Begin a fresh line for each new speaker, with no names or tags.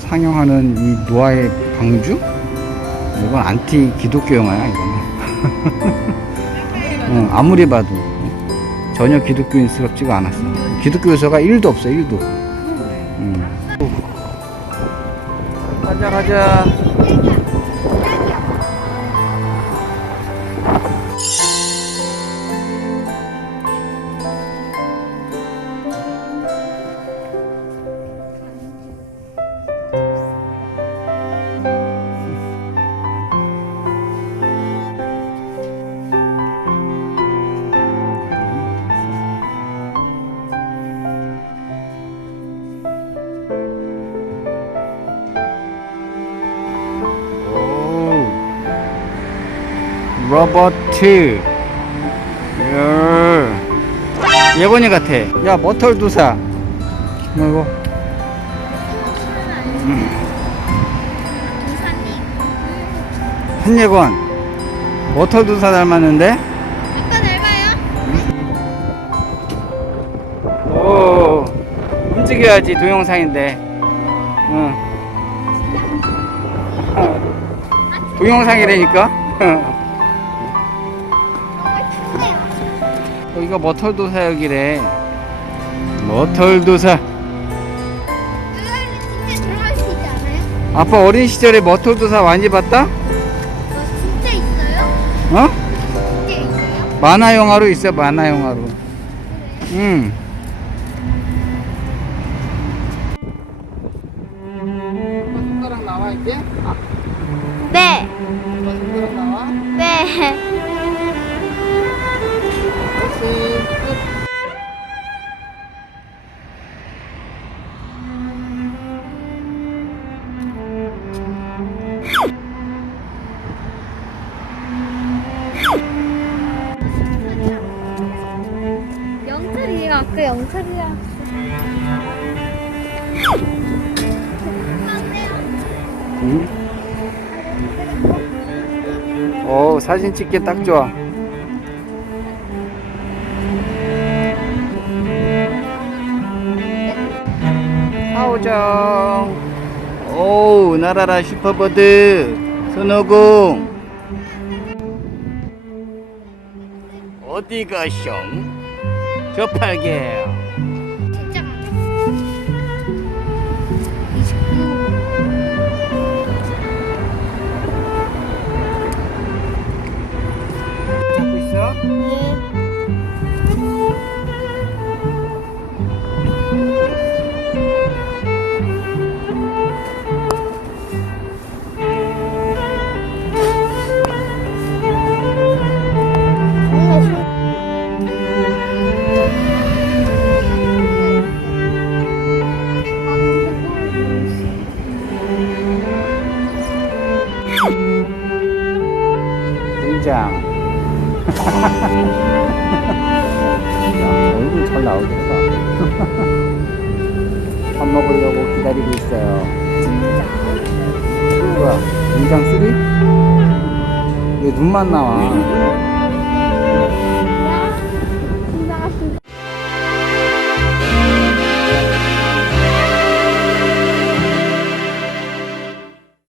상영하는 이 노아의 방주? 이건 안티 기독교 영화야, 이거는. 응, 아무리 봐도 전혀 기독교인스럽지가 않았어. 기독교 요소가 1도 없어, 1도. 응. 가자, 가자. 로버트. 야, 예건이 같아. 야, 머털 두사. 이거. 한예건. 머털 두사 닮았는데?
아까 닮아요?
오, 움직여야지 동영상인데. 응. 어, 동영상이라니까. 여기가 머털도사 여기래. 머털도사.
그걸 진짜 들어갈 수 있지 않아요?
아빠 어린 시절에 머털도사 많이 봤다?
어, 진짜 있어요?
어?
진짜 있어요?
만화 영화로 있어 만화 영화로. 응.
아까 영철이랑.
응? 오 사진 찍기 딱 좋아. 하오정. 오 나라라 슈퍼버드 손오공. 어디 가숑? 저 팔게.
진짜
등장. 야, 얼굴 잘 나오겠다. 밥 먹으려고 기다리고 있어요. 뭐야? 등장 3? 왜 눈만 나와?